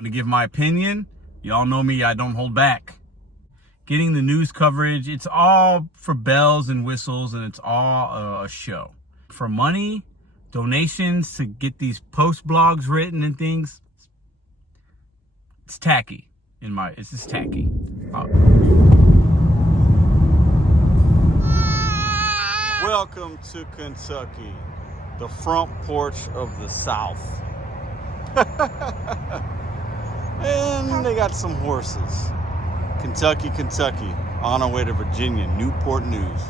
I'm going to give my opinion. Y'all know me, I don't hold back. Getting the news coverage, it's all for bells and whistles, and it's all a show. For money, donations to get these post blogs written and things, it's tacky. It's just tacky. Welcome to Kentucky, the front porch of the South. And they got some horses. Kentucky, on our way to Virginia, Newport News.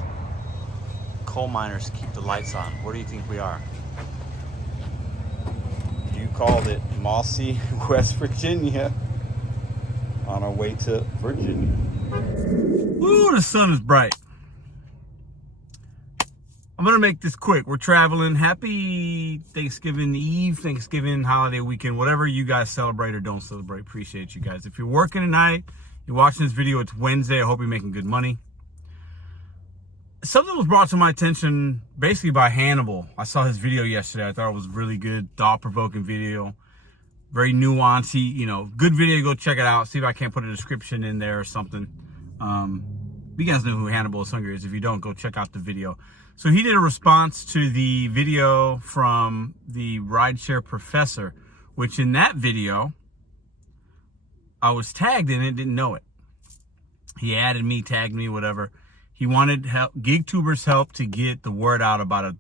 Coal miners keep the lights on. Where do you think we are? You called it Mossy, West Virginia. On our way to Virginia. Ooh, the sun is bright. I'm gonna make this quick. We're traveling. Happy Thanksgiving Eve, Thanksgiving holiday weekend, whatever you guys celebrate or don't celebrate. Appreciate you guys. If you're working tonight, you're watching this video, it's Wednesday. I hope you're making good money. Something was brought to my attention basically by Hannibal. I saw his video yesterday. I thought it was really good, thought-provoking video. Very nuanced. Good video. Go check it out. See if I can't put a description in there or something. You guys know who Hannibal Hungry is. If you don't, go check out the video. So he did a response to the video from the Ridshare professor, which in that video, I was tagged in it, didn't know it. He added me, tagged me, whatever. He wanted help, GigTubers help to get the word out about a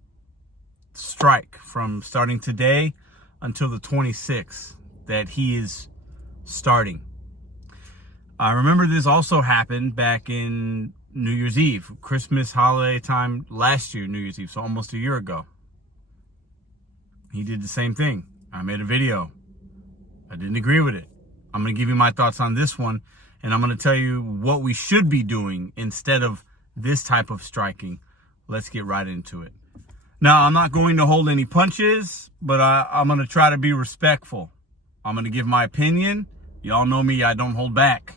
strike from starting today until the 26th that he is starting. I remember this also happened back in New Year's Eve, Christmas holiday time last year, New Year's Eve, so almost a year ago. He did the same thing. I made a video. I didn't agree with it. I'm going to give you my thoughts on this one, and I'm going to tell you what we should be doing instead of this type of striking. Let's get right into it. Now, I'm not going to hold any punches, but I'm going to try to be respectful. I'm going to give my opinion. Y'all know me, I don't hold back.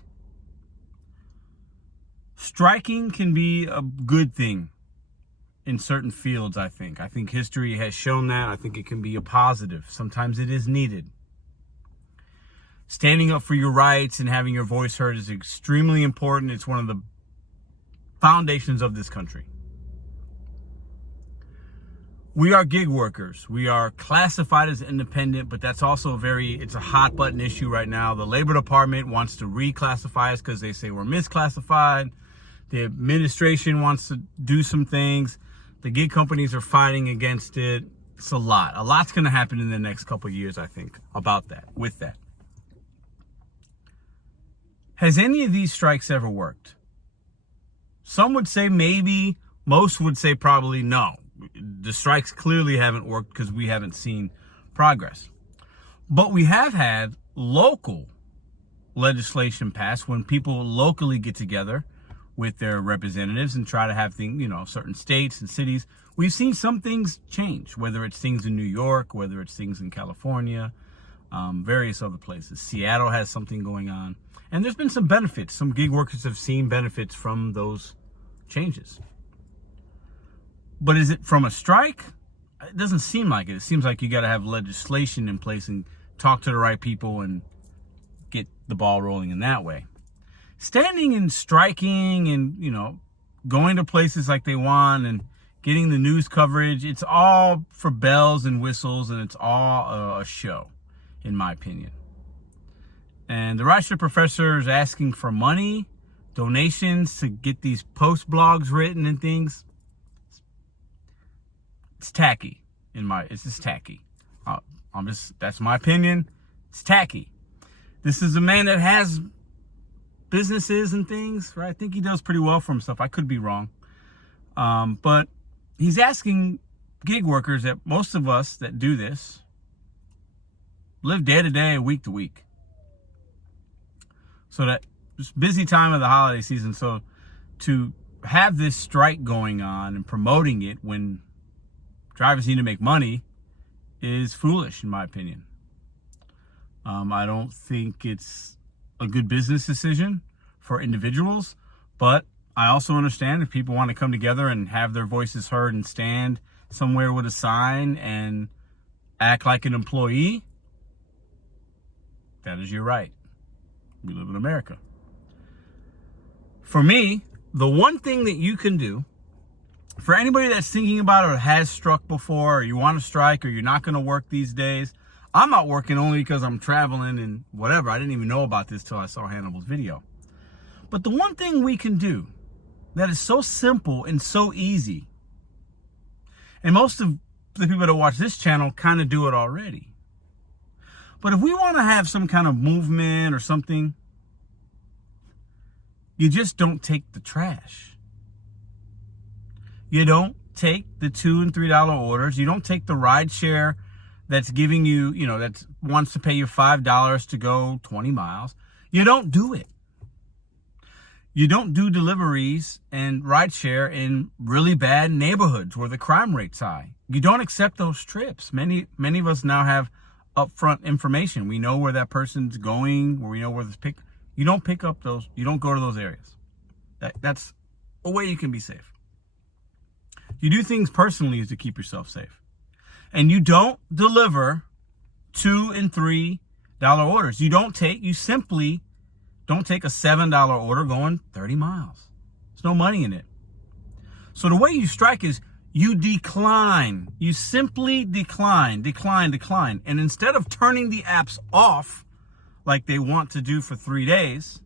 Striking can be a good thing in certain fields, I think. I think history has shown that. I think it can be a positive. Sometimes it is needed. Standing up for your rights and having your voice heard is extremely important. It's one of the foundations of this country. We are gig workers. We are classified as independent, but that's also it's a hot button issue right now. The Labor Department wants to reclassify us because they say we're misclassified. The administration wants to do some things. The gig companies are fighting against it. It's a lot. A lot's going to happen in the next couple of years, I think, about that, with that. Has any of these strikes ever worked? Some would say maybe. Most would say probably no. The strikes clearly haven't worked because we haven't seen progress. But we have had local legislation passed when people locally get together with their representatives and try to have things, certain states and cities. We've seen some things change, whether it's things in New York, whether it's things in California, various other places. Seattle has something going on. And there's been some benefits. Some gig workers have seen benefits from those changes. But is it from a strike? It doesn't seem like it. It seems like you got to have legislation in place and talk to the right people and get the ball rolling in that way. Standing and striking and, going to places like they want and getting the news coverage, it's all for bells and whistles, and it's all a show, in my opinion. And the Ridshare professor is asking for money, donations to get these post blogs written and things. It's tacky. It's just tacky. That's my opinion. It's tacky. This is a man that has businesses and things, right? I think he does pretty well for himself. I could be wrong. But he's asking gig workers that most of us that do this live day to day, week to week. So that it's busy time of the holiday season. So to have this strike going on and promoting it when drivers need to make money is foolish, in my opinion. I don't think it's a good business decision for individuals, but I also understand if people want to come together and have their voices heard and stand somewhere with a sign and act like an employee, That is your right. We live in America. For me, the one thing that you can do, for anybody that's thinking about it or has struck before, or you want to strike, or you're not going to work these days, I'm not working only because I'm traveling and whatever. I didn't even know about this till I saw Hannibal's video. But the one thing we can do that is so simple and so easy, and most of the people that watch this channel kind of do it already. But if we want to have some kind of movement or something, you just don't take the trash. You don't take the $2 and $3 orders. You don't take the Ridshare that's giving you, that wants to pay you $5 to go 20 miles. You don't do it. You don't do deliveries and Rideshare in really bad neighborhoods where the crime rate's high. You don't accept those trips. Many of us now have upfront information. We know where that person's going, where we know where this pick. You don't pick up those. You don't go to those areas. That's a way you can be safe. You do things personally to keep yourself safe. And you don't deliver $2 and $3 orders. You simply don't take a $7 order going 30 miles. There's no money in it. So the way you strike is you decline. You simply decline. And instead of turning the apps off like they want to do for 3 days,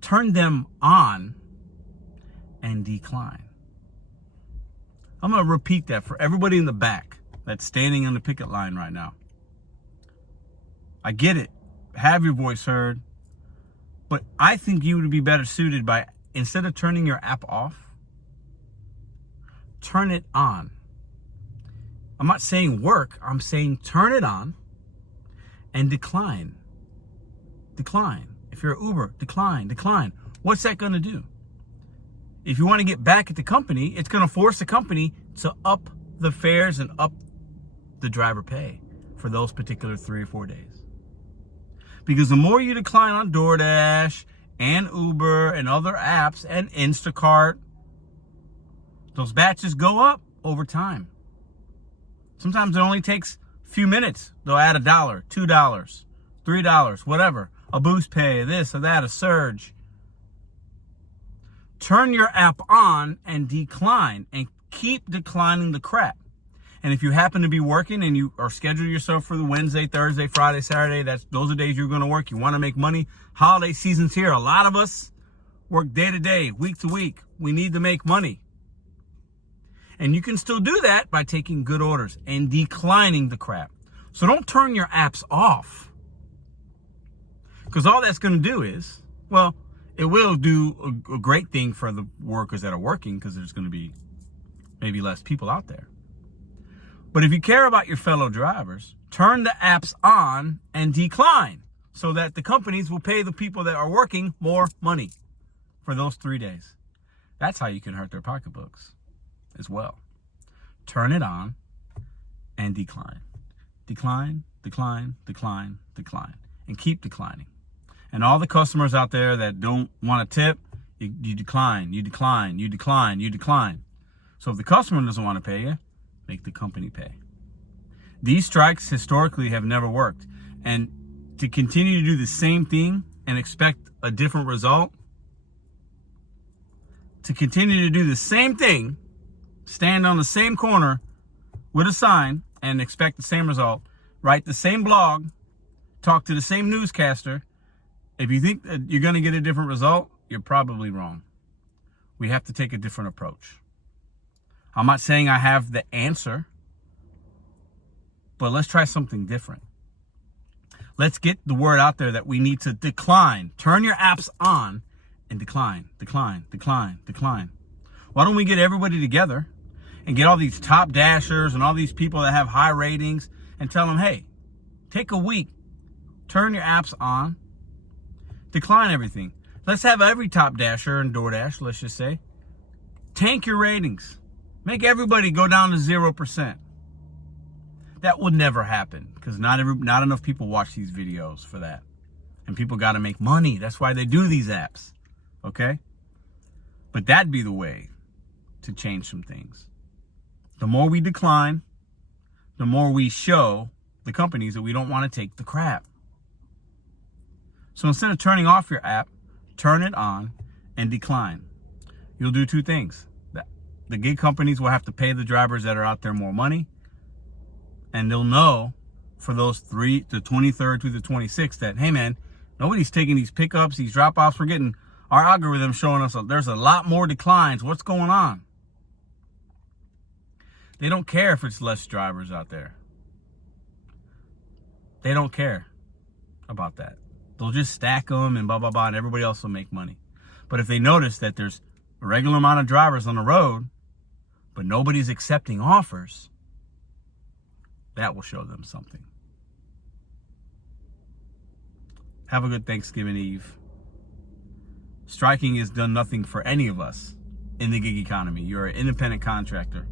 turn them on and decline. I'm going to repeat that for everybody in the back that's standing on the picket line right now. I get it. Have your voice heard. But I think you would be better suited by, instead of turning your app off, turn it on. I'm not saying work. I'm saying turn it on and decline. Decline. If you're Uber, decline. What's that going to do? If you want to get back at the company, it's going to force the company to up the fares and up the driver pay for those particular 3 or 4 days. Because the more you decline on Doordash and Uber and other apps and Instacart, those batches go up over time. Sometimes it only takes a few minutes. They'll add $1, $2, $3, whatever. A boost pay, this or that, a surge. Turn your app on and decline, and keep declining the crap. And if you happen to be working and you are scheduled yourself for the Wednesday, Thursday, Friday, Saturday, those are days you're going to work. You want to make money. Holiday season's here. A lot of us work day to day, week to week. We need to make money. And you can still do that by taking good orders and declining the crap. So don't turn your apps off. Because all that's going to do is, well, it will do a great thing for the workers that are working, because there's going to be maybe less people out there. But if you care about your fellow drivers, turn the apps on and decline, so that the companies will pay the people that are working more money for those 3 days. That's how you can hurt their pocketbooks as well. Turn it on and decline. Decline, and keep declining. And all the customers out there that don't want to tip, you decline. So if the customer doesn't want to pay you, make the company pay. These strikes historically have never worked. And to continue to do the same thing and expect a different result, to continue to do the same thing, stand on the same corner with a sign and expect the same result, write the same blog, talk to the same newscaster, if you think that you're going to get a different result, you're probably wrong. We have to take a different approach. I'm not saying I have the answer, but let's try something different. Let's get the word out there that we need to decline. Turn your apps on and decline. Why don't we get everybody together and get all these top dashers and all these people that have high ratings and tell them, hey, take a week, turn your apps on, decline everything. Let's have every top dasher and Doordash, let's just say, tank your ratings. Make everybody go down to 0%. That would never happen, because not enough people watch these videos for that. And people got to make money. That's why they do these apps. Okay? But that'd be the way to change some things. The more we decline, the more we show the companies that we don't want to take the crap. So instead of turning off your app, turn it on and decline. You'll do two things. The gig companies will have to pay the drivers that are out there more money, and they'll know for those the 23rd through the 26th that, hey man, nobody's taking these pickups, these drop-offs. We're getting our algorithm showing us there's a lot more declines. What's going on? They don't care if it's less drivers out there. They don't care about that. They'll just stack them and blah, blah, blah, and everybody else will make money. But if they notice that there's a regular amount of drivers on the road, but nobody's accepting offers, that will show them something. Have a good Thanksgiving Eve. Striking has done nothing for any of us in the gig economy. You're an independent contractor.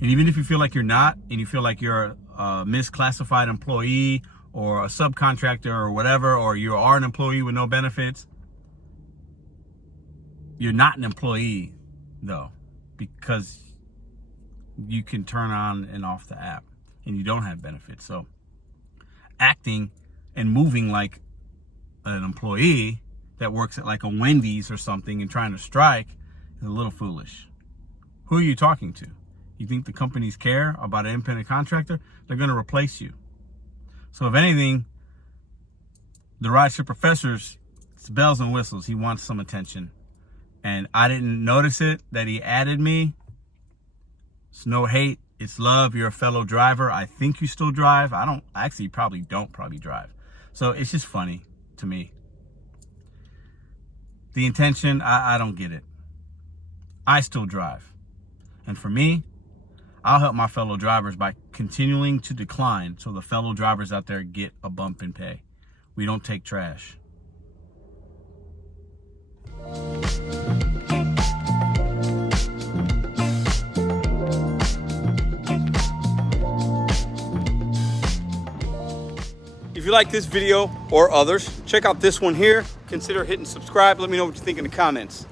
And even if you feel like you're not, and you feel like you're a misclassified employee or a subcontractor or whatever, or you are an employee with no benefits, you're not an employee though, because you can turn on and off the app and you don't have benefits. So acting and moving like an employee that works at like a Wendy's or something and trying to strike is a little foolish. Who are you talking to? You think the companies care about an independent contractor? They're going to replace you. So if anything, the Ridshare professor's, it's bells and whistles. He wants some attention. And I didn't notice it, that he added me. It's no hate. It's love. You're a fellow driver. I think you still drive. You probably don't drive. So it's just funny to me. The intention, I don't get it. I still drive. And for me, I'll help my fellow drivers by continuing to decline so the fellow drivers out there get a bump in pay. We don't take trash. If you like this video or others, check out this one here. Consider hitting subscribe. Let me know what you think in the comments.